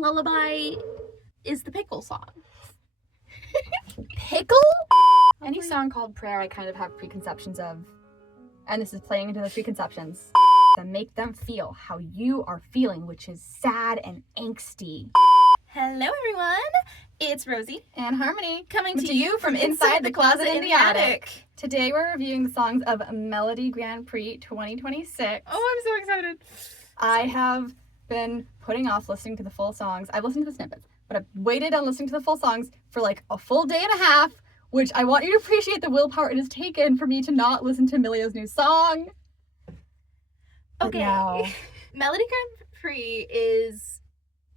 lullaby is the pickle song. Pickle? Any song called Prayer I kind of have preconceptions of. And this is playing into the preconceptions. And make them feel how you are feeling, which is sad and angsty. Hello everyone, it's Rosie and Harmony coming to you from inside the closet in the attic. Today we're reviewing the songs of Melodi Grand Prix 2026. Oh, I'm so excited. I have been putting off listening to the full songs. I've listened to the snippets, but I've waited on listening to the full songs for like a full day and a half, which I want you to appreciate the willpower it has taken for me to not listen to Emilio's new song. Okay. Now... Melodi Grand Prix is,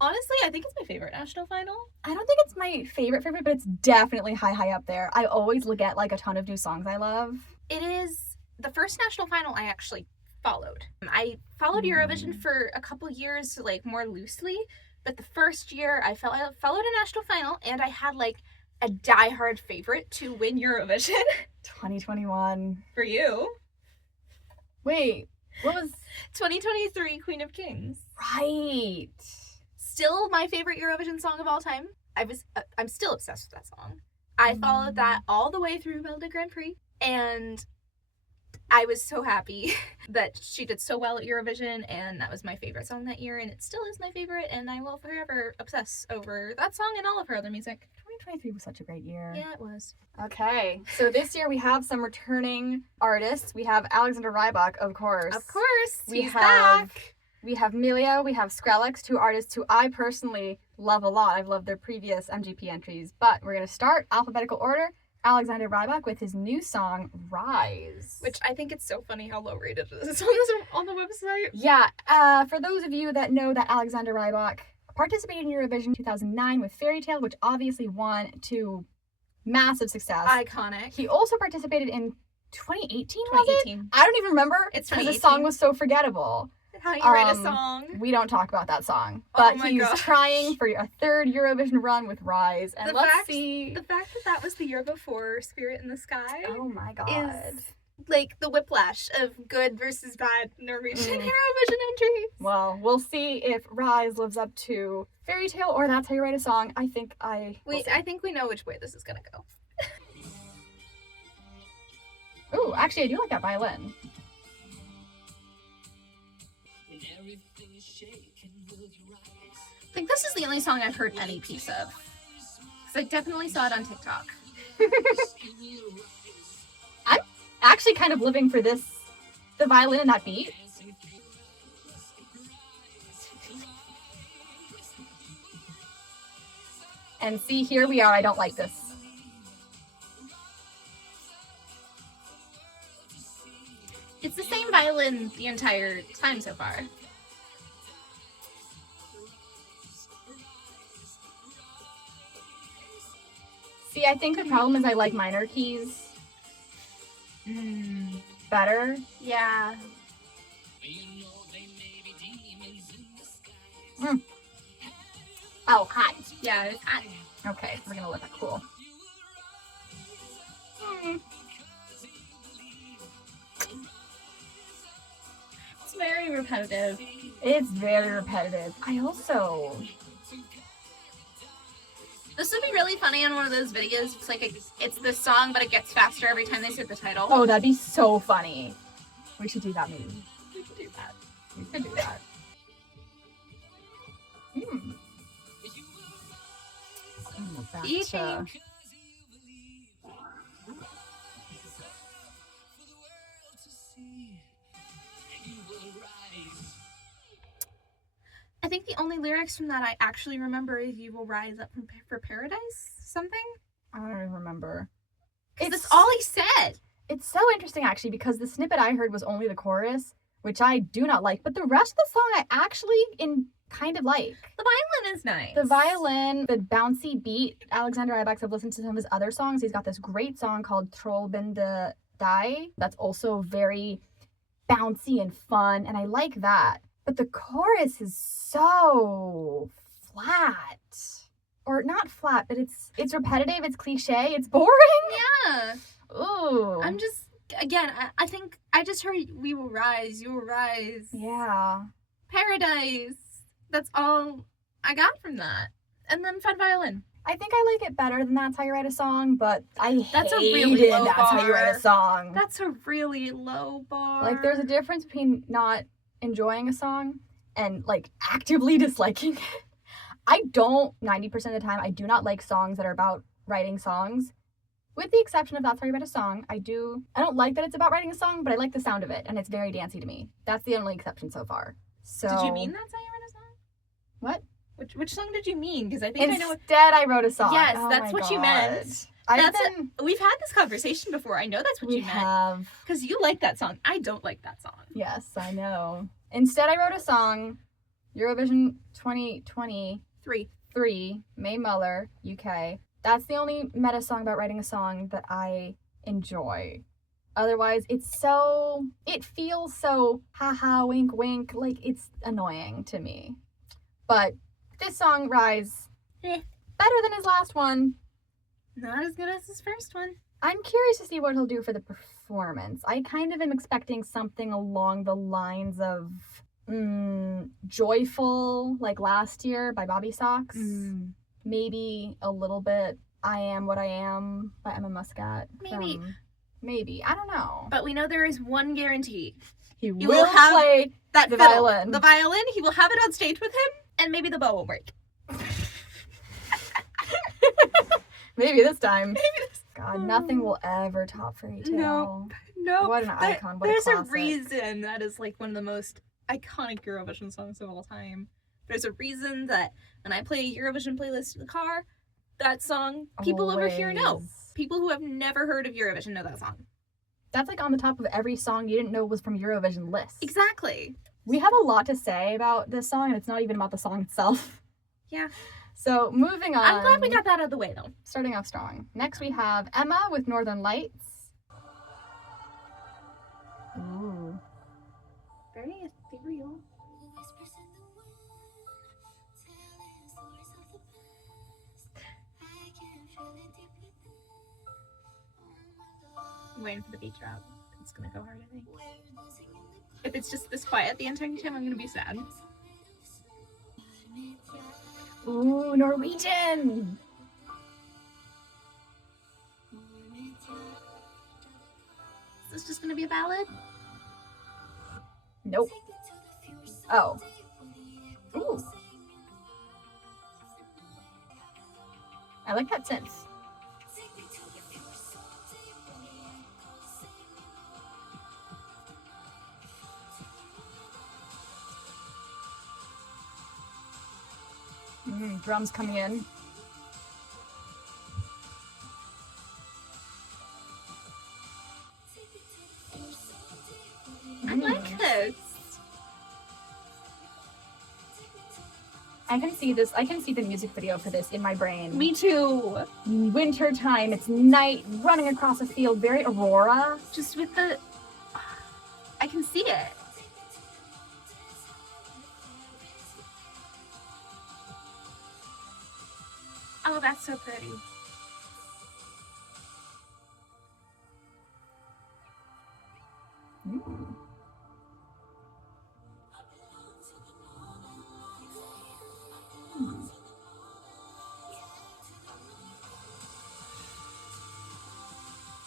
honestly, I think it's my favorite national final. I don't think it's my favorite, but it's definitely high up there. I always get like a ton of new songs I love. It is the first national final I actually followed. I followed Eurovision for a couple years, like more loosely, but the first year I followed a national final and I had like a diehard favorite to win Eurovision. 2021. For you. Wait, what was... 2023 Queen of Kings. Right. Still my favorite Eurovision song of all time. I'm still obsessed with that song. I followed that all the way through Melodi Grand Prix, and I was so happy that she did so well at Eurovision, and that was my favorite song that year, and it still is my favorite, and I will forever obsess over that song and all of her other music. 2023 was such a great year. Yeah, it was. Okay, so this year we have some returning artists. We have Alexander Rybak, of course. Of course, he's back. We have Milio, we have Skrillex, two artists who I personally love a lot. I've loved their previous MGP entries, but we're going to start alphabetical order. Alexander Rybak with his new song, Rise. Which I think it's so funny how low rated it is on the website. Yeah, for those of you that know that Alexander Rybak participated in Eurovision 2009 with Fairy Tale, which obviously won to massive success. Iconic. He also participated in 2018, 2018. Was it? I don't even remember. It's because the song was so forgettable. How you write a song. We don't talk about that song. But he's trying for a third Eurovision run with Rise. And let's see. The fact that that was the year before Spirit in the Sky. Oh my god. Is like the whiplash of good versus bad Norwegian Eurovision entries. Well, we'll see if Rise lives up to Fairy Tale or That's How You Write a Song. I think I think we know which way this is gonna go. Ooh, actually I do like that violin. I think this is the only song I've heard any piece of. Because I definitely saw it on TikTok. I'm actually kind of living for the violin and that beat. And see, here we are. I don't like this. It's the same violin the entire time so far. See, I think the problem is I like minor keys better. Yeah. Oh, hot. Yeah, it's hot. Okay, we're gonna let that cool. It's very repetitive. It's very repetitive. This would be really funny on one of those videos. It's like it's this song, but it gets faster every time they say the title. Oh, that'd be so funny. We should do that maybe. We could do that. We could do that. Gotcha. I think the only lyrics from that I actually remember is "You will rise up for paradise," something. I don't even remember. That's all he said. It's so interesting actually because the snippet I heard was only the chorus, which I do not like, but the rest of the song I actually kind of like. The violin is nice. The violin, the bouncy beat. Alexander Rybak, I've listened to some of his other songs. He's got this great song called Trollbinde Die that's also very bouncy and fun, and I like that. But the chorus is so flat. Or not flat, but it's repetitive, it's cliche, it's boring. Yeah. Ooh. I'm just, again, I think I just heard "We will rise, you will rise." Yeah. Paradise. That's all I got from that. And then Fun Violin. I think I like it better than That's How You Write a Song, but I That's a hated really low That's How You Write bar. a Song. That's a really low bar. Like, there's a difference between not enjoying a song and, like, actively disliking it. I don't, 90% of the time, I do not like songs that are about writing songs. With the exception of That's How You Write a Song, I don't like that it's about writing a song, but I like the sound of it, and it's very dancey to me. That's the only exception so far. So. Did you mean That's How You Write a Song? What? Which song did you mean? Because I think I know. Instead, I wrote a song. Yes, oh that's what you meant. We've had this conversation before. I know that's what you meant. We have. Because you like that song. I don't like that song. Yes, I know. Instead, I wrote a song, Eurovision 2023, Mae Muller, UK. That's the only meta song about writing a song that I enjoy. Otherwise, it feels so haha, wink, wink, like it's annoying to me. But this song, Rise, better than his last one. Not as good as his first one. I'm curious to see what he'll do for the performance. I kind of am expecting something along the lines of Joyful, like last year by Bobby Sox. Maybe a little bit I Am What I Am by Emma Muscat. Maybe. I don't know. But we know there is one guarantee. He will play that the fiddle. violin. The violin, he will have it on stage with him, and maybe the bow will break. Maybe this time. God, nothing will ever top Fairy Tale. No. What an icon. What There's a classic. a reason that is like one of the most iconic Eurovision songs of all time. There's a reason that when I play a Eurovision playlist in the car, that song, people over here know. People who have never heard of Eurovision know that song. That's like on the top of every song you didn't know was from Eurovision lists. Exactly. We have a lot to say about this song, and it's not even about the song itself. Yeah. So, moving on. I'm glad we got that out of the way, though. Starting off strong. Next, we have Emma with Northern Lights. Ooh. Very ethereal. I'm waiting for the beat drop. It's gonna go hard, I think. If it's just this quiet the entire time, I'm gonna be sad. Ooh, Norwegian! Is this just gonna be a ballad? Nope. Oh. Ooh. I like that synth. Drums coming in. I like this. I can see this. I can see the music video for this in my brain. Me too. Winter time. It's night, running across a field. Very Aurora. Just with the... I can see it. Oh, that's so pretty. Ooh.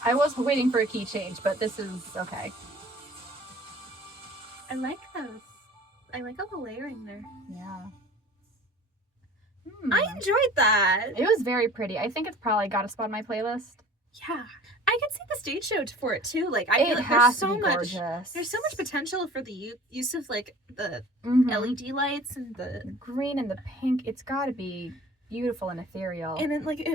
I was waiting for a key change, but this is okay. I like those. I like all the layering there. Yeah. I enjoyed that. It was very pretty. I think it's probably got a spot on my playlist. Yeah. I could see the stage show for it too. Like I feel like there's so much potential for the use of like the LED lights and the green and the pink. It's got to be beautiful and ethereal. And then like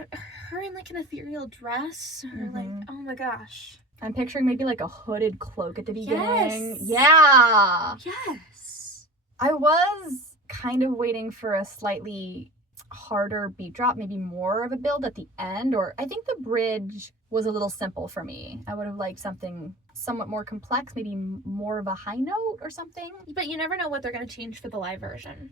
her in like an ethereal dress or like, oh my gosh. I'm picturing maybe like a hooded cloak at the beginning. Yes. Yeah. Yes. I was kind of waiting for a slightly harder beat drop, maybe more of a build at the end, or I think the bridge was a little simple for me. I would have liked something somewhat more complex, maybe more of a high note or something. But you never know what they're going to change for the live version.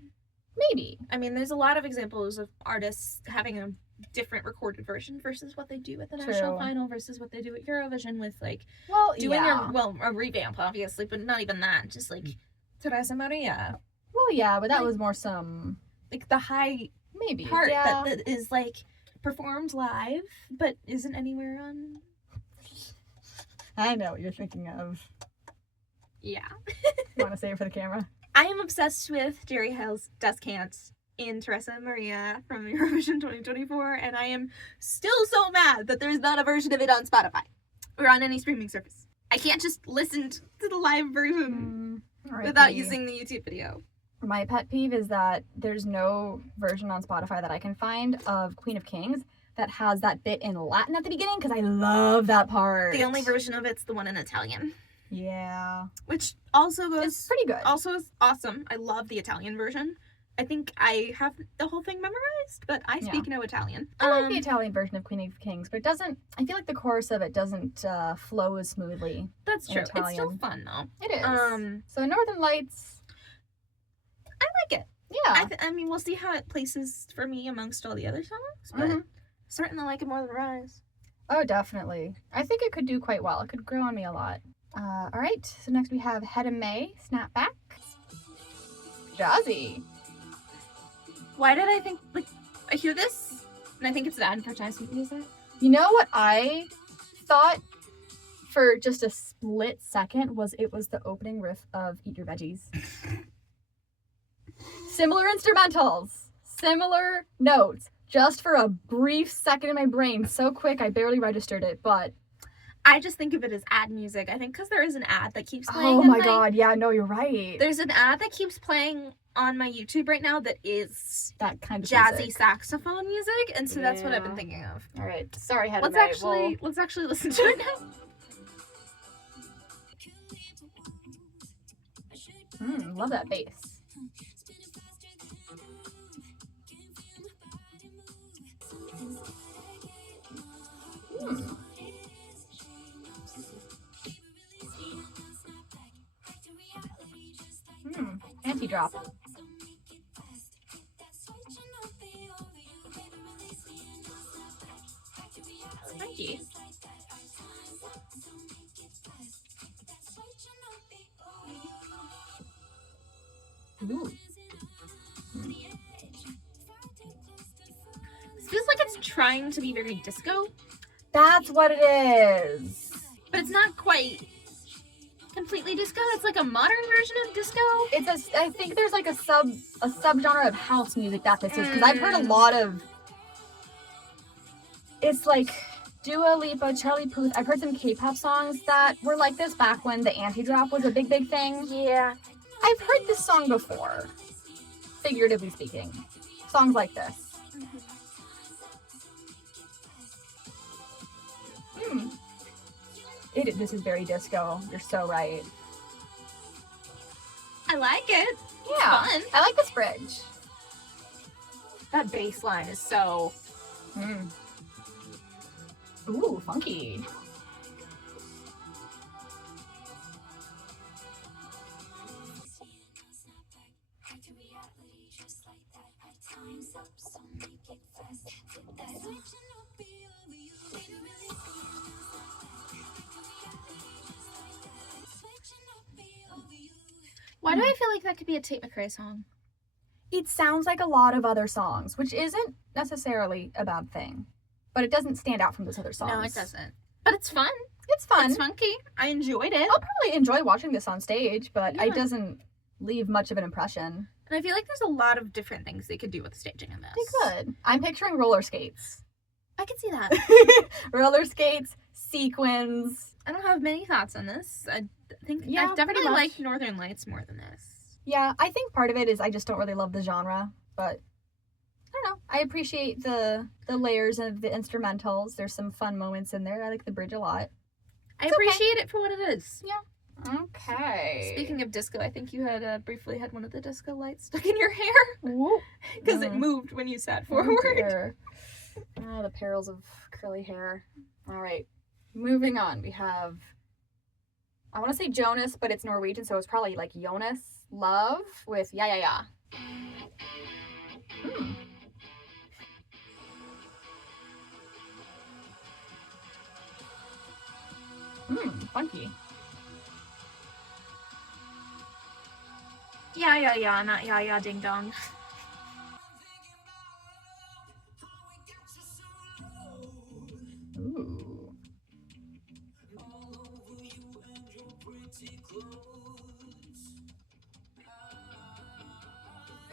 Maybe. I mean, there's a lot of examples of artists having a different recorded version versus what they do at the national final versus what they do at Eurovision with like doing a revamp, obviously, but not even that. Just like Teresa Maria. Well, yeah, but that was more some like the high Maybe. part Yeah. that is like performed live, but isn't anywhere on. I know what you're thinking of. Yeah. You want to say it for the camera? I am obsessed with Jerry Heil's Descant in Teresa Maria from Eurovision 2024, and I am still so mad that there's not a version of it on Spotify or on any streaming service. I can't just listen to the live version without using the YouTube video. My pet peeve is that there's no version on Spotify that I can find of Queen of Kings that has that bit in Latin at the beginning, because I love that part. The only version of it's the one in Italian. Yeah. Which also goes... It's pretty good. Also is awesome. I love the Italian version. I think I have the whole thing memorized, but I speak no Italian. I like the Italian version of Queen of Kings, but it doesn't... I feel like the chorus of it doesn't flow as smoothly. That's true. Italian. It's still fun, though. It is. So Northern Lights... I like it. Yeah. I mean, we'll see how it places for me amongst all the other songs, but certainly like it more than Rise. Oh, definitely. I think it could do quite well. It could grow on me a lot. All right, so next we have Head of May, Snapback. Jazzy. Why did I think, like, I hear this, and I think it's an advertisement music? You know what I thought for just a split second was it was the opening riff of Eat Your Veggies. Similar instrumentals, similar notes, just for a brief second in my brain. So quick, I barely registered it, but... I just think of it as ad music. I think because there is an ad that keeps playing. Oh my god, yeah, no, you're right. There's an ad that keeps playing on my YouTube right now that is that kind of jazzy music. Saxophone music, and so that's what I've been thinking of. All right, sorry, Head of let's May. actually listen to it now. Love that bass. Anti-drop. Funky. Ooh. This feels like it's trying to be very disco. That's what it is. But it's not quite completely disco. It's like a modern version of disco. I think there's like a subgenre of house music that this is, because I've heard a lot of. It's like Dua Lipa, Charlie Puth. I've heard some K-pop songs that were like this back when the anti-drop was a big thing. Yeah. I've heard this song before, figuratively speaking. Songs like this. This is very disco. You're so right. I like it. Yeah. It's fun. I like this bridge. That bass line is so... Ooh, funky. Why do I feel like that could be a Tate McRae song? It sounds like a lot of other songs, which isn't necessarily a bad thing. But it doesn't stand out from those other songs. No, it doesn't. But it's fun. It's fun. It's funky. I enjoyed it. I'll probably enjoy watching this on stage, but it doesn't leave much of an impression. And I feel like there's a lot of different things they could do with the staging in this. They could. I'm picturing roller skates. I could see that. Roller skates, sequins. I don't have many thoughts on this. I think I definitely like Northern Lights more than this. Yeah, I think part of it is I just don't really love the genre, but I don't know. I appreciate the layers of the instrumentals. There's some fun moments in there. I like the bridge a lot. I appreciate it for what it is. Yeah. Okay. Speaking of disco, I think you had briefly had one of the disco lights stuck in your hair because it moved when you sat forward. Oh, the perils of curly hair. All right, moving on. We have, I want to say Jonas, but it's Norwegian, so it's probably like Jonas Love with Yeah Yeah Yeah. Funky. Yeah, not yeah, ding dong.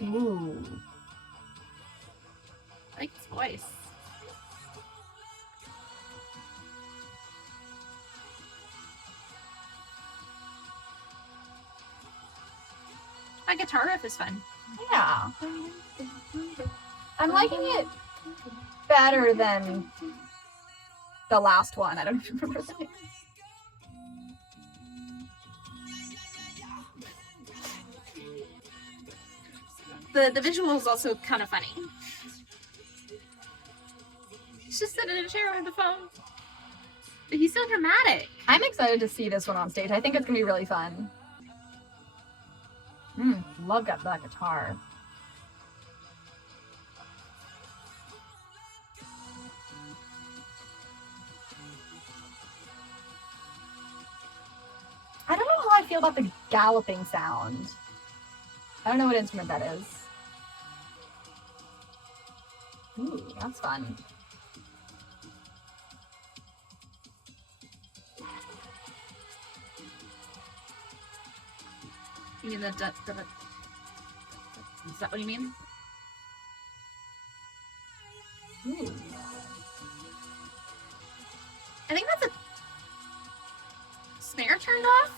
Ooh. I like his voice. My guitar riff is fun. Yeah. I'm liking it better than the last one. I don't even remember the name. The visual is also kind of funny. He's just sitting in a chair with the phone. But he's so dramatic. I'm excited to see this one on stage. I think it's gonna be really fun. Love that guitar. I don't know how I feel about the galloping sound. I don't know what instrument that is. Ooh, that's fun. You mean the is that what you mean? Ooh. I think that's a snare turned off.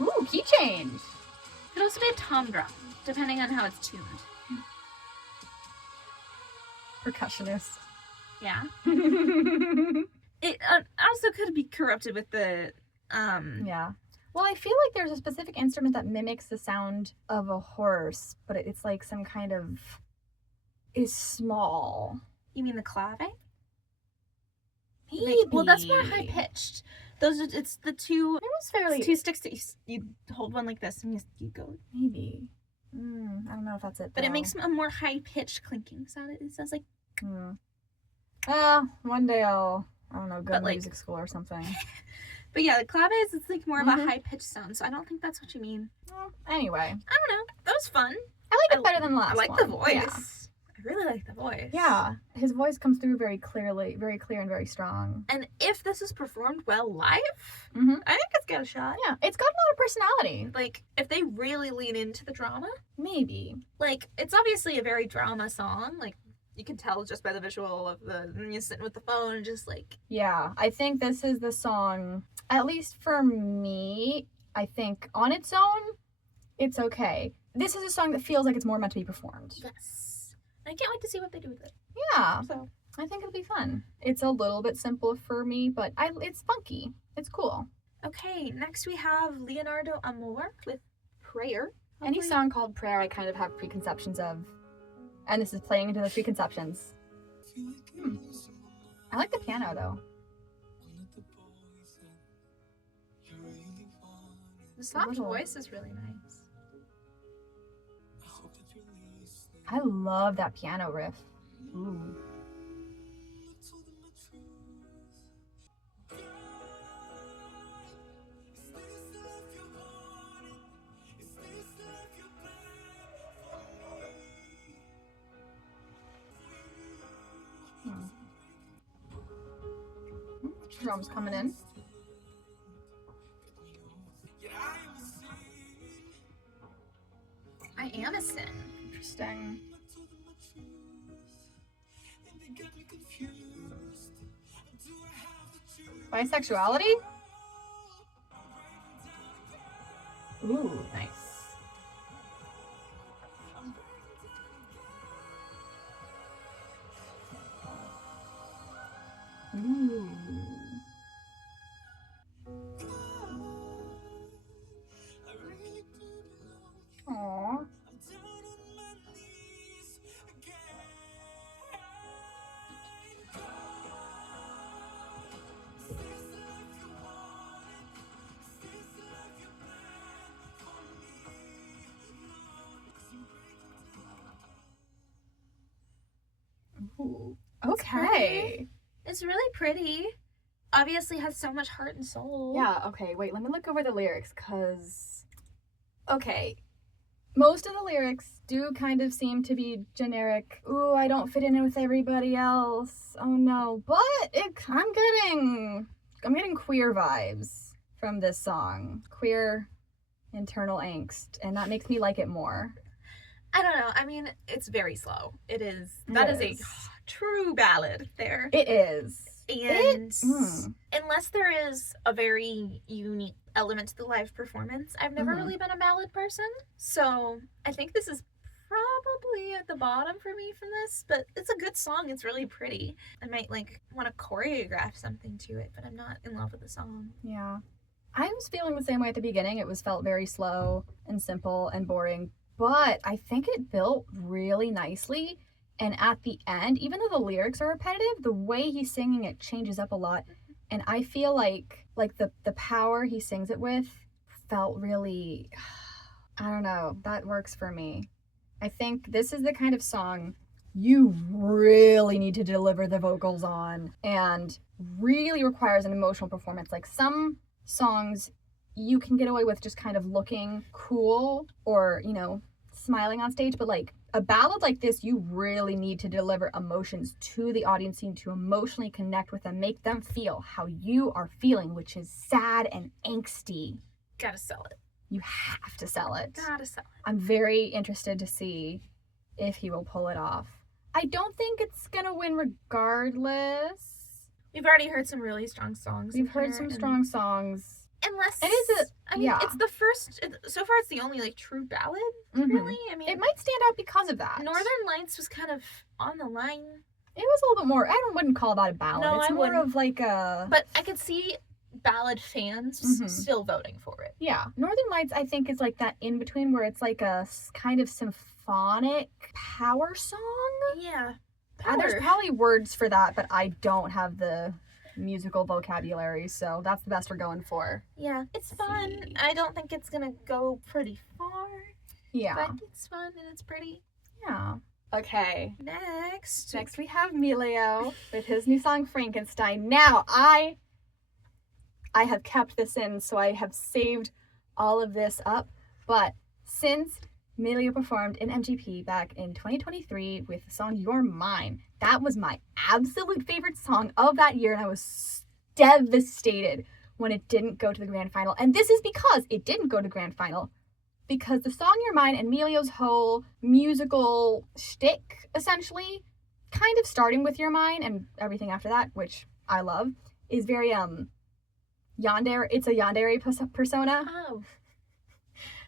Ooh, key change. Could also be a tom drum, depending on how it's tuned. Percussionist. Yeah. It also could be corrupted with the Yeah. Well, I feel like there's a specific instrument that mimics the sound of a horse, but it's like some kind of is small. You mean the clave? Maybe. Well, that's more high pitched. Those are, it's the two. It was fairly. It's two sticks that you hold one like this and you go. Maybe. I don't know if that's it. But though. it makes a more high pitched clinking sound. It sounds like. One day I don't know, go to like, music school or something. But yeah, the clave it's like more of a high pitched sound, so I don't think that's what you mean. Well, anyway. I don't know. That was fun. I like it better than the last one. I like the voice. Yeah. I really like the voice. Yeah, his voice comes through very clear and very strong. And if this is performed well live, I think it's got a shot. Yeah, it's got a lot of personality. Like, if they really lean into the drama. Maybe. Like, it's obviously a very drama song. Like, you can tell just by the visual of you sitting with the phone and just like. Yeah, I think this is the song, at least for me, I think on its own, it's okay. This is a song that feels like it's more meant to be performed. Yes. I can't wait to see what they do with it. Yeah. So I think it'll be fun. It's a little bit simple for me, but it's funky. It's cool. Okay, next we have Leonardo Amor with Prayer. Any song called Prayer I kind of have preconceptions of. And this is playing into the preconceptions. I like the piano though. The soft voice is really nice. I love that piano riff. Ooh. Drums coming in. I am a sin. Interesting. Bisexuality? Ooh, nice. Ooh. Aww. Ooh. Okay. It's really pretty. Obviously has so much heart and soul. Yeah, okay, wait, let me look over the lyrics, because... Okay. Most of the lyrics do kind of seem to be generic. Ooh, I don't fit in with everybody else. Oh no. But I'm getting queer vibes from this song. Queer internal angst. And that makes me like it more. I don't know. I mean, it's very slow. It is. It That is a is. true ballad there. It is. And unless there is a very unique element to the live performance, I've never really been a ballad person. So I think this is probably at the bottom for me from this, but it's a good song. It's really pretty. I might like want to choreograph something to it, but I'm not in love with the song. Yeah. I was feeling the same way at the beginning. It felt very slow and simple and boring, but I think it built really nicely. And at the end, even though the lyrics are repetitive, the way he's singing it changes up a lot. And I feel like the power he sings it with felt really, I don't know, that works for me. I think this is the kind of song you really need to deliver the vocals on and really requires an emotional performance. Like some songs you can get away with just kind of looking cool or, smiling on stage, but like a ballad like this, you really need to deliver emotions to the audience. You need to emotionally connect with them, make them feel how you are feeling, which is sad and angsty. Gotta sell it. You have to sell it. Gotta sell it. I'm very interested to see if he will pull it off. I don't think it's gonna win regardless. We've already heard some really strong songs. We've heard some strong songs. Unless it's the first. So far, it's the only like true ballad. Really, I mean, it might stand out because of that. Northern Lights was kind of on the line. It was a little bit more. Wouldn't call that a ballad. No, it's I more wouldn't. of like a. But I could see ballad fans still voting for it. Yeah, Northern Lights I think is like that in between where it's like a kind of symphonic power song. Yeah, there's probably words for that, but I don't have the musical vocabulary, so that's the best we're going for. Yeah, it's fun. I don't think it's gonna go pretty far. Yeah, but it's fun and it's pretty. Yeah. Okay. Next we have Melio with his new song Frankenstein. Now I have kept this in, so I have saved all of this up. But since Melio performed in MGP back in 2023 with the song You're Mine, that was my absolute favorite song of that year, and I was devastated when it didn't go to the grand final. And this is because it didn't go to the grand final, because the song You're Mine and Melio's whole musical shtick, essentially, kind of starting with You're Mine and everything after that, which I love, is very yandere. It's a yandere persona. Oh.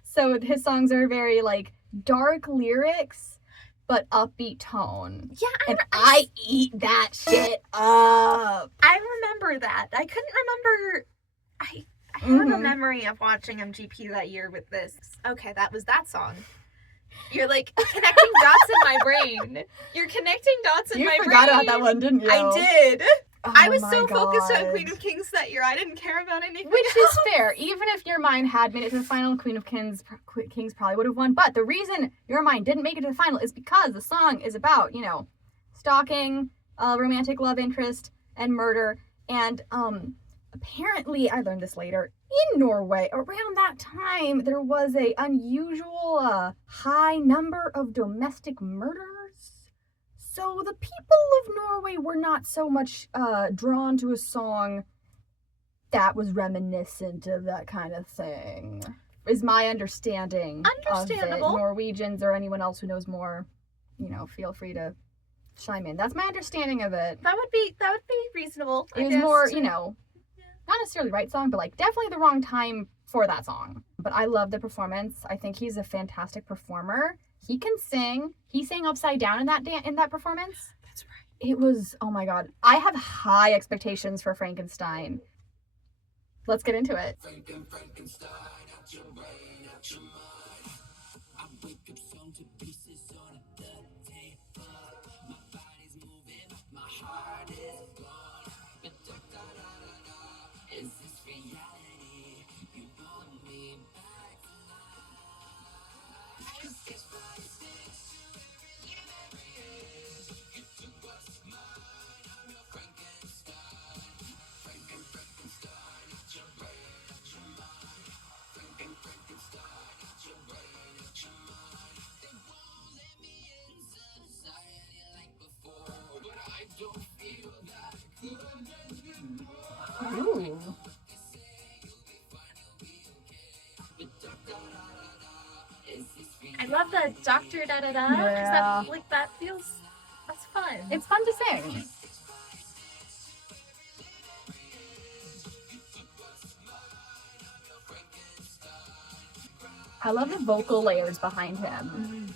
So his songs are very like dark lyrics, but upbeat tone. Yeah, and I eat that shit up. I remember that. I couldn't remember. I have a memory of watching MGP that year with this. Okay, that was that song. You're like connecting dots in my brain. You're connecting dots in my brain. You forgot about that one, didn't you? I did. Oh, I was so focused on Queen of Kings that year, I didn't care about anything Which else. is fair. Even if Your Mine had made it to the final, Queen of Kings probably would have won. But the reason Your Mine didn't make it to the final is because the song is about, stalking, romantic love interest, and murder. And apparently, I learned this later, in Norway, around that time, there was a unusual high number of domestic murders. So the people of Norway were not so much drawn to a song that was reminiscent of that kind of thing, is my understanding of it. Norwegians or anyone else who knows more, feel free to chime in. That's my understanding of it. That would be reasonable. It was more, not necessarily the right song, but like definitely the wrong time for that song. But I love the performance. I think he's a fantastic performer. He can sing. He sang upside down in that performance. That's right. It was, oh my god. I have high expectations for Frankenstein. Let's get into it. Frankenstein, out your brain, out your mind. I wake up some to pieces on the table. My body's moving, my heart is gone. Is this reality? You want me back to life? 'Cause it's Doctor da da da. Yeah. That feels, that's fun. It's fun to sing. I love the vocal layers behind him.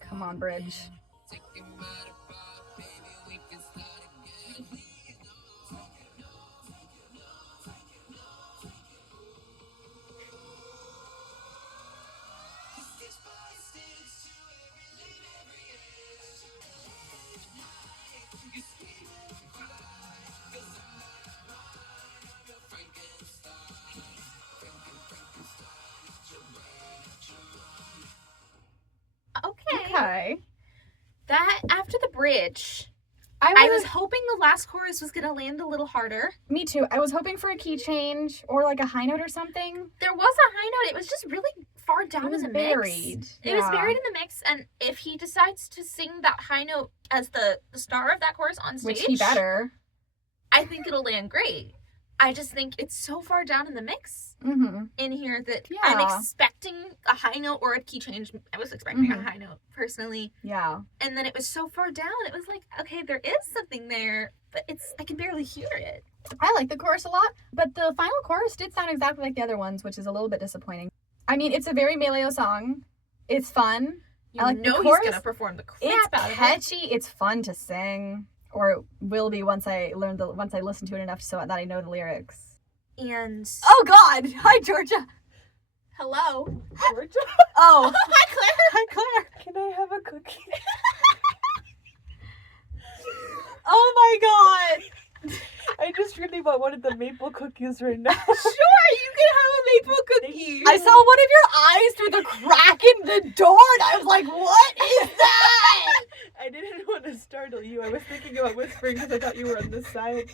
Come on, bridge. Okay. That, after the bridge, I was hoping the last chorus was gonna land a little harder. Me too. I was hoping for a key change or like a high note or something. There was a high note. It was just really far down in the buried. mix. It was buried in the mix, and if he decides to sing that high note as the star of that chorus on stage, which he better, I think it'll land great. I just think it's so far down in the mix in here that I'm expecting a high note or a key change. I was expecting a high note, personally. Yeah. And then it was so far down, it was like, okay, there is something there, but I can barely hear it. I like the chorus a lot, but the final chorus did sound exactly like the other ones, which is a little bit disappointing. I mean, it's a very Melio song. It's fun. I like the chorus. He's gonna perform the crap out of it. It's catchy. It's fun to sing. Or it will be once I listen to it enough so that I know the lyrics. And oh God! Hi Georgia. Hello, Georgia. Oh, hi Claire. Hi Claire. Can I have a cookie? Oh my God! I just really want one of the maple cookies right now. Sure, you can have a maple cookie. I saw one of your eyes through the crack in the door, and I was like, "What is that?" I didn't want to startle you. I was thinking about whispering because I thought you were on this side.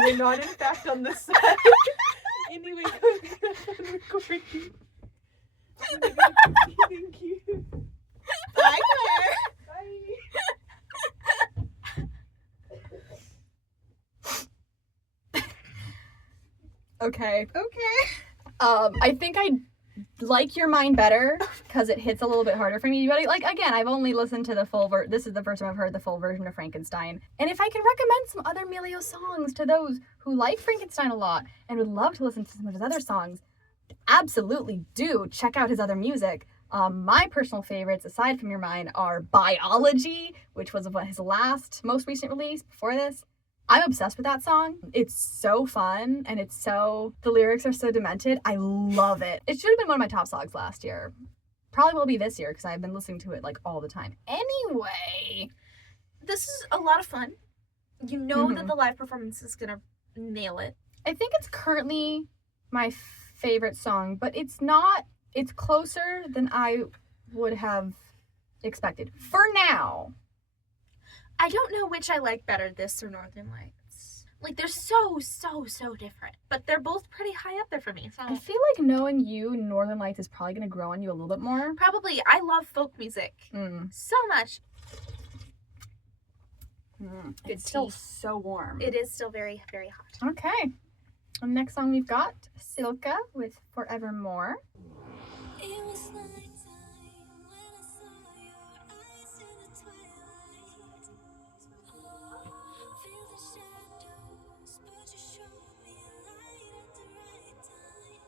You're not, in fact, on this side. Anyway, I'm recording. Thank you. Bye, Claire. Bye. Okay. I think I like your mind better because it hits a little bit harder for me. But like again, I've only listened to the full this is the first time I've heard the full version of Frankenstein. And if I can recommend some other Melio songs to those who like Frankenstein a lot and would love to listen to some of his other songs, absolutely do check out his other music. My personal favorites, aside from Your Mind, are Biology, which was his most recent release before this. I'm obsessed with that song. It's so fun, and the lyrics are so demented. I love it. It should have been one of my top songs last year. Probably will be this year, because I've been listening to it, like, all the time. Anyway. This is a lot of fun. You know that the live performance is gonna nail it. I think it's currently my favorite song, but it's closer than I would have expected. For now. I don't know which I like better, this or Northern Lights. Like, they're so different. But they're both pretty high up there for me. So I feel like knowing you, Northern Lights is probably going to grow on you a little bit more. Probably. I love folk music so much. It's still so warm. It is still very, very hot. Okay. The next song we've got, Silka with Forevermore. It was nighttime when I saw your eyes in the twilight. Feel the shadows, but you showed me light at the right time.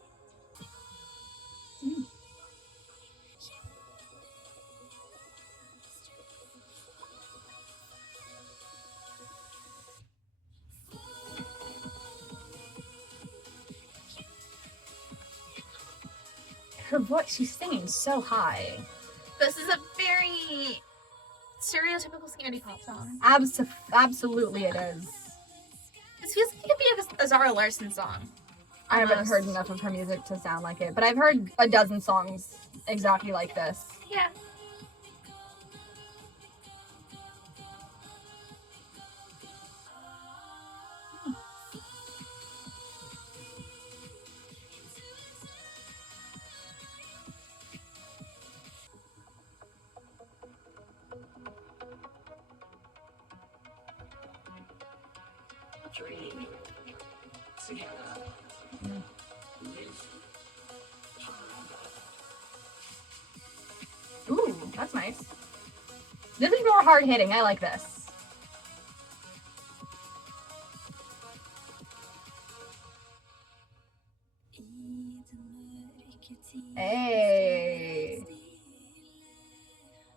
Her voice, she's singing so high. This is a very stereotypical Scandi pop song. Absolutely it is. This feels like it could be a Zara Larsson song. I haven't heard enough of her music to sound like it, but I've heard a dozen songs exactly like this. Yeah. This is more hard hitting. I like this. Hey.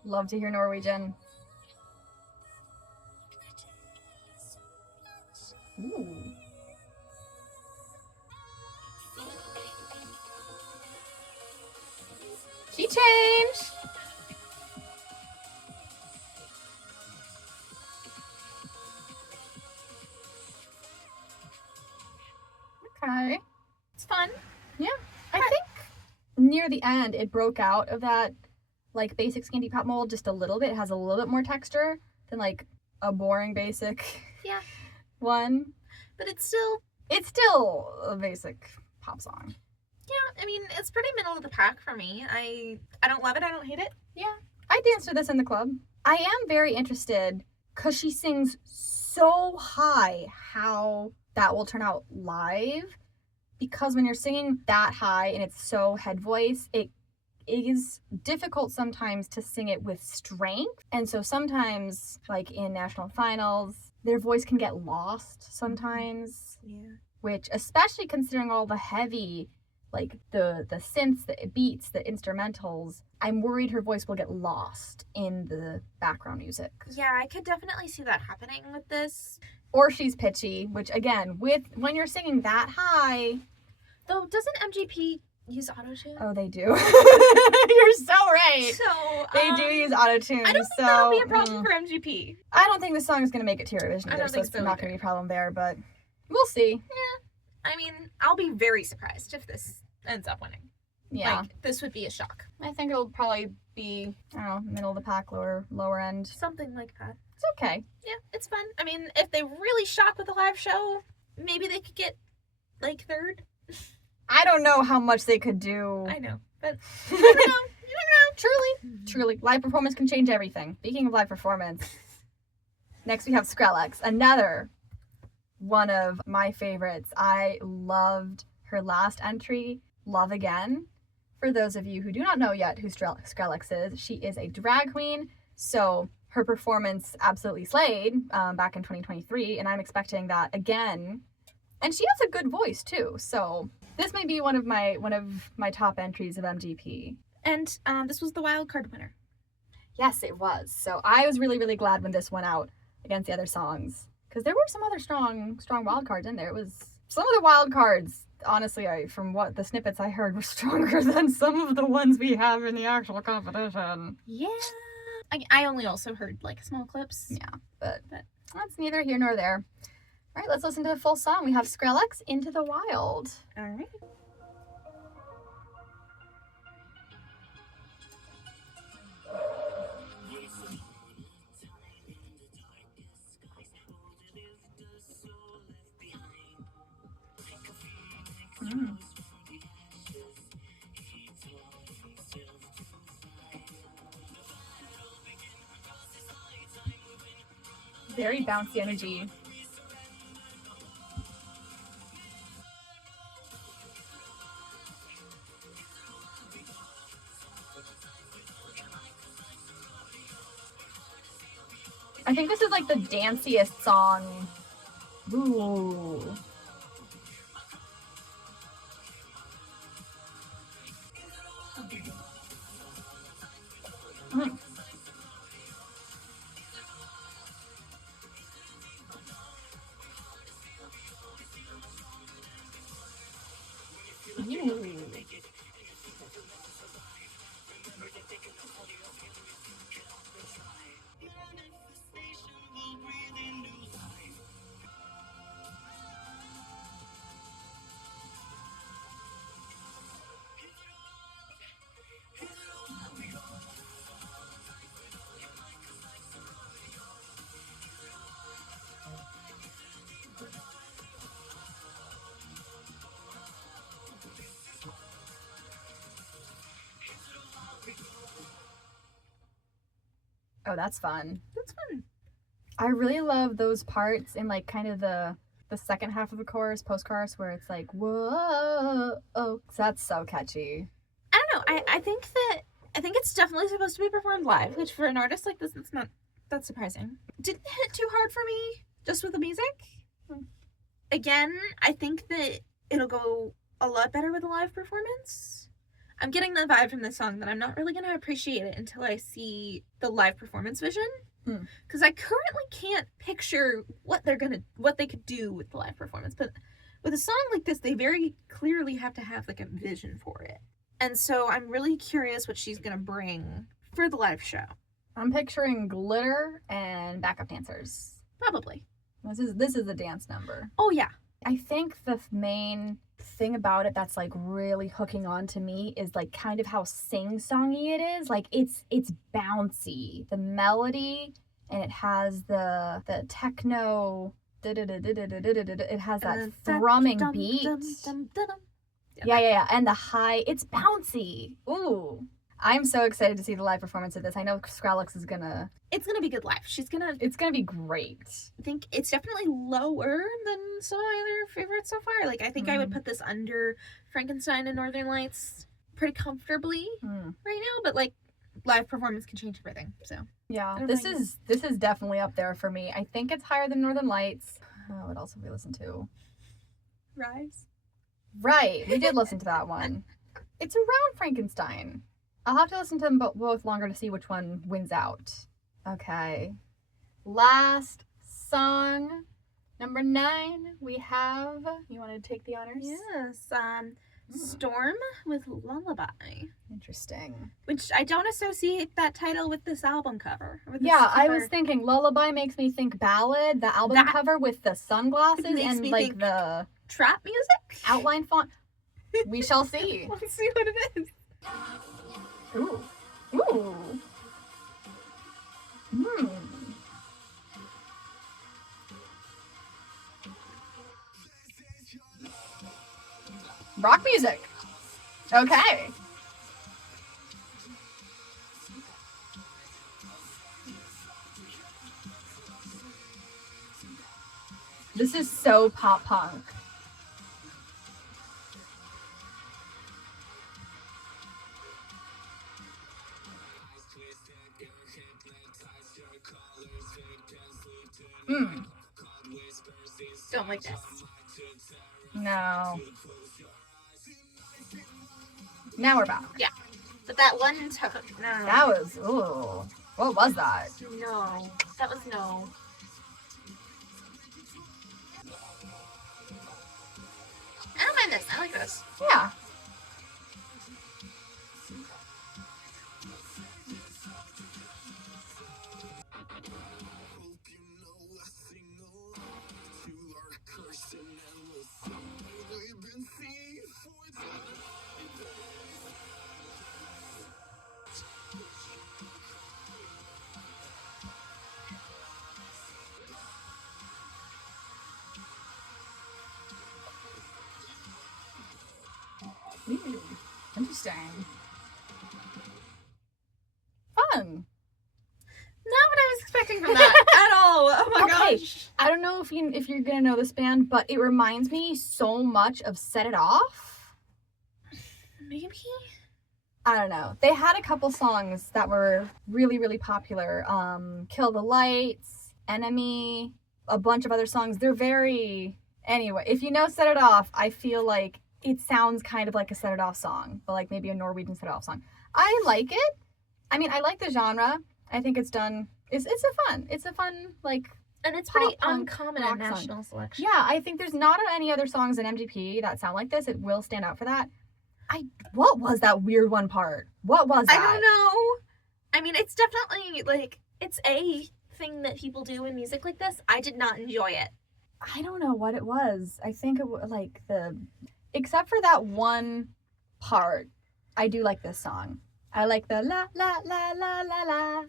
Love to hear Norwegian. Ooh. She changed. Okay. It's fun. I think near the end it broke out of that like basic skinny pop mold just a little bit. It has a little bit more texture than like a boring basic Yeah. one. But it's still a basic pop song. yeah, I mean, it's pretty middle of the pack for me. I don't love it, I don't hate it. I danced to this in the club. I am very interested because she sings so high how that will turn out live. Because when you're singing that high and it's so head voice, it is difficult sometimes to sing it with strength. And so sometimes, like in national finals, their voice can get lost sometimes, Yeah. which especially considering all the heavy, like the synths, the beats, the instrumentals, I'm worried her voice will get lost in the background music. Yeah, I could definitely see that happening with this. Or she's pitchy, which again, when you're singing that high, Though, doesn't MGP use autotune? oh, they do. You're so right. So, They do use autotune. I don't think so, that'll be a problem for MGP. I don't think the song is going to make it to Eurovision I either, don't so think it's so not either. going to be a problem there, but we'll see. I mean, I'll be very surprised if this ends up winning. Yeah. Like, this would be a shock. I think it'll probably be, I don't know, middle of the pack, lower end. Something like that. It's okay. Yeah, it's fun. I mean, if they really shock with a live show, maybe they could get, like, third. I don't know how much they could do. I know, but you never know. You Truly. Live performance can change everything. Speaking of live performance, next we have Skrillex, another one of my favorites. I loved her last entry, Love Again. For those of you who do not know yet who Skrillex is, she is a drag queen, so her performance absolutely slayed back in 2023, and I'm expecting that again. And she has a good voice too, so this may be one of my top entries of MGP. And this was the wild card winner. Yes, it was. So I was really, really glad when this went out against the other songs. Because there were some other strong wild cards in there. It was some of the wild cards, honestly, from what the snippets I heard, were stronger than some of the ones we have in the actual competition. Yeah. I only also heard, like, small clips. Yeah, but that's neither here nor there. All right, let's listen to the full song. We have Skrillex, Into the Wild. All right. Very bouncy energy. I think this is like the danciest song. Ooh. Mm. Ooh. Oh, that's fun. That's fun. I really love those parts in like kind of the second half of the chorus, post-chorus, where it's like, whoa, oh, that's so catchy. I don't know. I think it's definitely supposed to be performed live, which for an artist like this, it's not that surprising. Didn't hit too hard for me, just with the music. Again, I think that it'll go a lot better with a live performance. I'm getting the vibe from this song that I'm not really going to appreciate it until I see the live performance vision. Because I currently can't picture what they could do with the live performance. But with a song like this, they very clearly have to have like a vision for it. And so I'm really curious what she's going to bring for the live show. I'm picturing glitter and backup dancers. Probably. This is a dance number. Oh, yeah. I think the main thing about it that's like really hooking on to me is like kind of how sing-songy it is. Like it's bouncy. The melody, and it has the techno, it has that thrumming beat. Yeah. And the high, it's bouncy. Ooh. I'm so excited to see the live performance of this. I know Skrillex is gonna... It's gonna be good live. It's gonna be great. I think it's definitely lower than some of my other favorites so far. Like, I think I would put this under Frankenstein and Northern Lights pretty comfortably right now. But, like, live performance can change everything, so... Yeah, this is definitely up there for me. I think it's higher than Northern Lights. Oh, what else have we listened to? Rise. Right, we did listen to that one. It's around Frankenstein. I'll have to listen to them both longer to see which one wins out. Okay. Last song, number 9, we have... You want to take the honors? Yes. Storm with Lullaby. Interesting. Which I don't associate that title with this album cover. I was thinking Lullaby makes me think ballad. The album cover with the sunglasses and like the... Trap music? Outline font. We shall see. Let's see what it is. Ooh. Rock music. Okay. This is so pop punk. Don't like this. No. Now we're back. Yeah. But that one took... No. That was... Ooh. What was that? No. That was no. I don't mind this. I like this. Yeah. Interesting. Fun. Not what I was expecting from that at all. Oh my gosh. I don't know if you're gonna know this band, but it reminds me so much of Set It Off. Maybe? I don't know. They had a couple songs that were really, really popular. Kill the Lights, Enemy, a bunch of other songs. They're very... Anyway, if you know Set It Off, I feel like it sounds kind of like a Set It Off song, but like maybe a Norwegian Set It Off song. I like it. I mean, I like the genre. I think it's done... It's a fun, like... And it's pretty pop-punk uncommon rock in national selection. Yeah, I think there's not any other songs in MGP that sound like this. It will stand out for that. What was that weird one part? What was that? I don't know. I mean, it's definitely, like, it's a thing that people do in music like this. I did not enjoy it. I don't know what it was. I think it was, like, except for that one part, I do like this song. I like the la, la, la, la, la, la.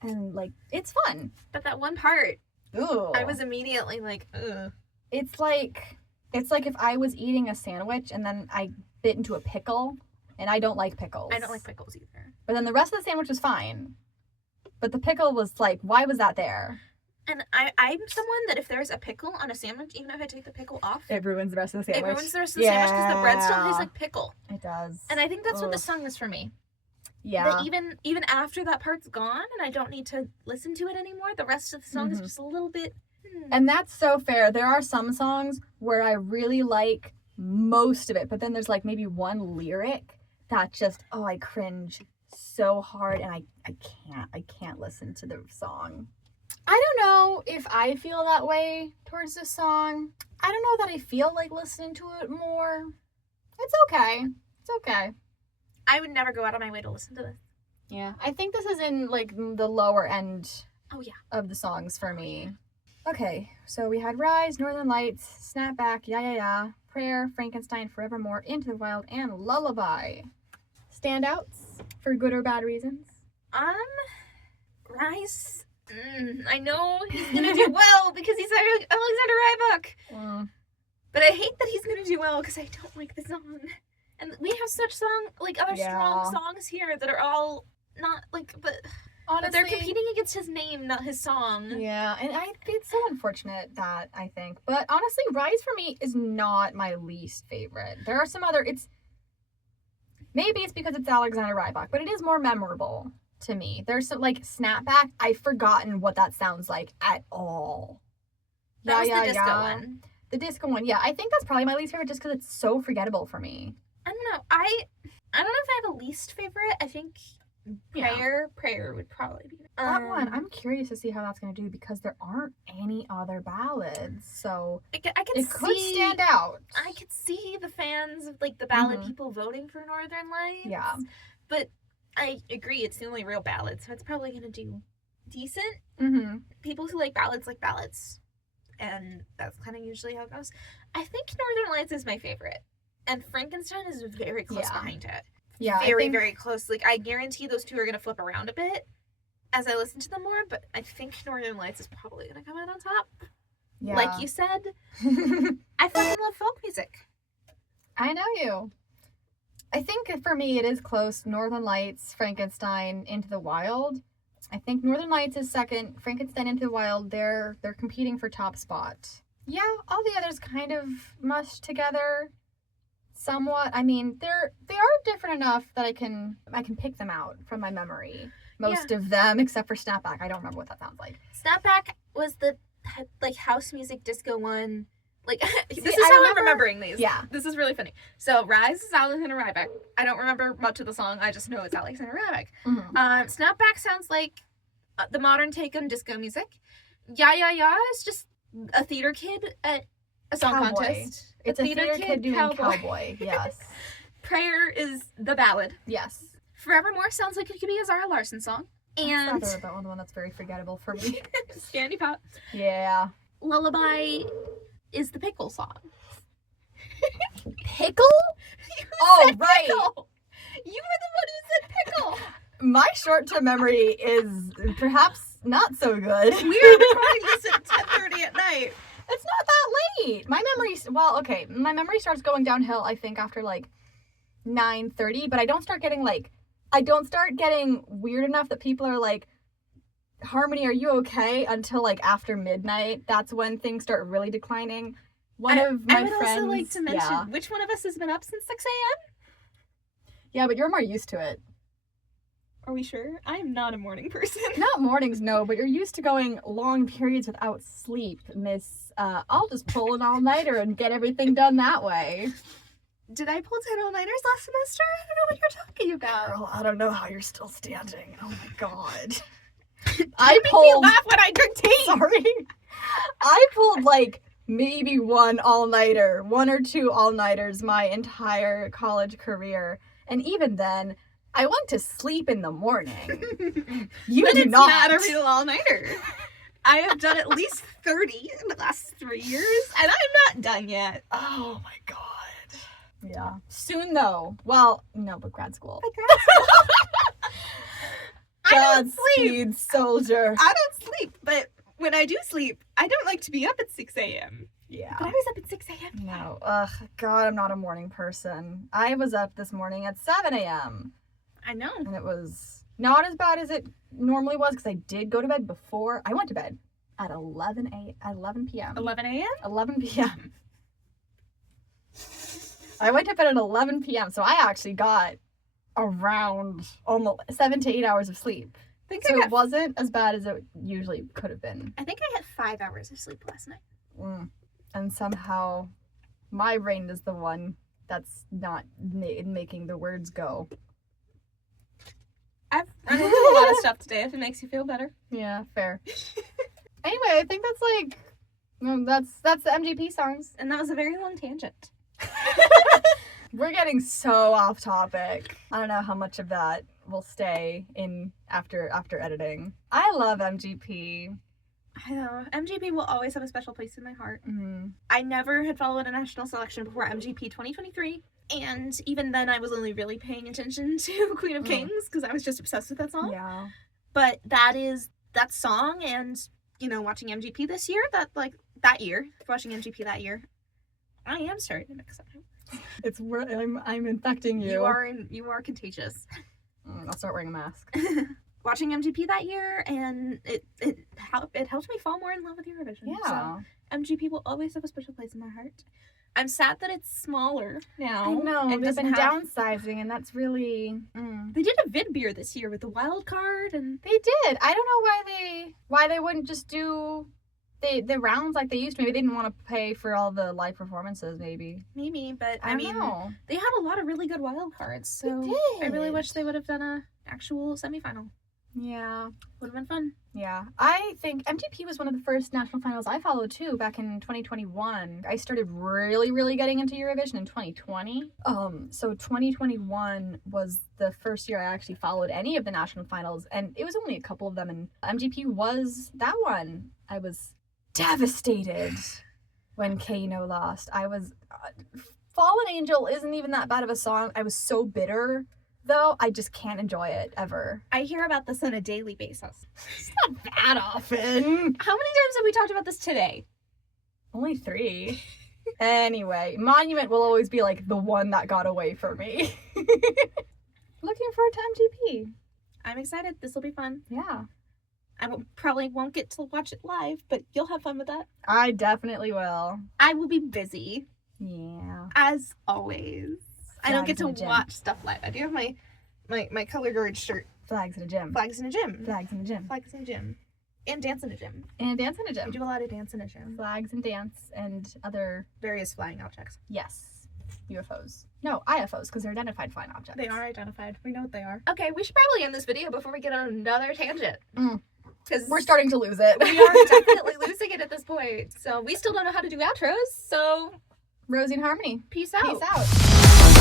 And, like, it's fun. But that one part, Ooh. I was immediately like, ugh. It's like if I was eating a sandwich and then I bit into a pickle, and I don't like pickles. I don't like pickles either. But then the rest of the sandwich was fine. But the pickle was like, why was that there? And I'm someone that if there's a pickle on a sandwich, even if I take the pickle off, It ruins the rest of the sandwich. it ruins the rest of the sandwich because the bread still tastes like pickle. It does. And I think that's what this song is for me. Yeah. that even after that part's gone and I don't need to listen to it anymore, the rest of the song is just a little bit. And that's so fair. There are some songs where I really like most of it, but then there's like maybe one lyric that just, oh, I cringe so hard and I can't listen to the song. I don't know if I feel that way towards this song. I don't know that I feel like listening to it more. It's okay. It's okay. I would never go out of my way to listen to this. Yeah. I think this is in like the lower end of the songs for me. Okay, so we had Rise, Northern Lights, Snap Back, Yeah Yeah Yeah, Prayer, Frankenstein, Forevermore, Into the Wild, and Lullaby. Standouts for good or bad reasons? Rise. I know he's gonna do well because he's Alexander Rybak. But I hate that he's gonna do well because I don't like the song. And we have such strong songs here that are all not like, but honestly, they're competing against his name, not his song. Yeah, and it's so unfortunate that, I think. But honestly, Rise for me is not my least favorite. There are some other, maybe it's because it's Alexander Rybak, but it is more memorable to me. There's some, like, Snapback, I've forgotten what that sounds like at all. That was the disco one. The disco one, yeah. I think that's probably my least favorite just because it's so forgettable for me. I don't know. I don't know if I have a least favorite. I think Prayer would probably be that one. I'm curious to see how that's going to do because there aren't any other ballads, so it could stand out. I could see the fans of like the ballad people voting for Northern Lights. Yeah, but I agree, it's the only real ballad, so it's probably going to do decent. People who like ballads, and that's kind of usually how it goes. I think Northern Lights is my favorite, and Frankenstein is very close behind it. Yeah, very close. Like, I guarantee those two are going to flip around a bit as I listen to them more, but I think Northern Lights is probably going to come out on top. Yeah. Like you said, I fucking love folk music. I know you. I think for me it is close. Northern Lights, Frankenstein, Into the Wild. I think Northern Lights is second. Frankenstein, Into the Wild, they're competing for top spot. Yeah, all the others kind of mushed together. Somewhat. I mean, they are different enough that I can pick them out from my memory. Most of them, except for Snapback. I don't remember what that sounds like. Snapback was the like house music disco one. Like this is how I'm remembering these. Yeah, this is really funny. So Rise is Alexander Rybak. I don't remember much of the song. I just know it's Alexander Rybak. Snapback sounds like the modern take on disco music. Yeah Yeah Yeah is just a theater kid at a song contest. It's a theater kid doing cowboy. Yes. Prayer is the ballad. Yes. Forevermore sounds like it could be a Zara Larsson song. And that one that's very forgettable for me. Standy Pop. Yeah. Lullaby is the pickle song. Pickle? Oh, right. Pickle. You were the one who said pickle. My short-term memory is perhaps not so good. We are recording this at 10:30 at night. It's not that late. My memory starts going downhill, I think, after like 9:30, but I don't start getting weird enough that people are like, Harmony, are you okay? Until like after midnight. That's when things start really declining. I would also like to mention, which one of us has been up since 6 a.m.? Yeah, but you're more used to it. Are we sure? I am not a morning person. Not mornings, no, but you're used to going long periods without sleep, Miss. I'll just pull an all-nighter and get everything done that way. Did I pull 10 all-nighters last semester? I don't know what you're talking about. Girl, I don't know how you're still standing. Oh my god. I pulled. You laugh when I drink tea. Sorry. I pulled like maybe one or two all-nighters my entire college career, and even then, I went to sleep in the morning. You do not. Not a real all-nighter. I have done at least 30 in the last 3 years, and I'm not done yet. Oh my god. Yeah. Soon though. Well, no, but grad school. I don't sleep. Godspeed, soldier. I don't sleep, but when I do sleep, I don't like to be up at 6 a.m. Yeah. But I was up at 6 a.m. No. Ugh, God, I'm not a morning person. I was up this morning at 7 a.m. I know. And it was not as bad as it normally was because I did go to bed before. I went to bed at 11 p.m. 11 a.m.? 11 p.m. I went to bed at 11 p.m. So I actually got around almost 7 to 8 hours of sleep. I think So I it got wasn't as bad as it usually could have been. I think I had 5 hours of sleep last night. And somehow my brain is the one that's not making the words go. I've run into a lot of stuff today if it makes you feel better. Yeah, fair. Anyway, I think that's like, that's the MGP songs. And that was a very long tangent. We're getting so off topic. I don't know how much of that will stay in after editing. I love MGP. I know. MGP will always have a special place in my heart. Mm-hmm. I never had followed a national selection before MGP 2023. And even then, I was only really paying attention to Queen of Kings because I was just obsessed with that song. Yeah. But that song and, watching MGP this year, watching MGP that year, I am starting to mix up. It's where I'm infecting you. You are contagious. I'll start wearing a mask. Watching MGP that year, and it helped me fall more in love with Eurovision. Yeah. So MGP will always have a special place in my heart. I'm sad that it's smaller now. I know. and They've doesn't been have- downsizing, and that's really. They did a vid beer this year with the wild card, and They did. I don't know why they wouldn't just do the rounds like they used to. Maybe they didn't want to pay for all the live performances. Maybe. but I don't know. they had a lot of really good wild cards. So They I really did. wish they would have done a actual semifinal. Yeah. Would have been fun. Yeah. I think MGP was one of the first national finals I followed too back in 2021. I started really, really getting into Eurovision in 2020. So 2021 was the first year I actually followed any of the national finals, and it was only a couple of them, and MGP was that one. I was devastated when Kano lost. I was Fallen Angel isn't even that bad of a song. I was so bitter though. I just can't enjoy it ever. I hear about this on a daily basis. It's not that often. How many times have we talked about this today? Only 3. Anyway, Monument will always be like the one that got away from me. Looking forward to MGP. I'm excited. This will be fun. Yeah. Probably won't get to watch it live, but you'll have fun with that. I definitely will. I will be busy, Yeah. as always. I don't get Flags in to a gym. watch stuff live. I do have my color guard shirt. Flags in a gym. Flags in a gym. Flags in a gym. Flags in a gym. And dance in a gym. And dance in a I gym. do a lot of dance in a gym. Flags and dance and other, Various flying objects. yes, UFOs. No, IFOs, because they're identified flying objects. They are identified. We know what they are. Okay, we should probably end this video before we get on another tangent. Mm. Because We're starting to lose it. we are definitely losing it at this point. So we still don't know how to do outros. So Rosie and Harmony. peace out. Peace out.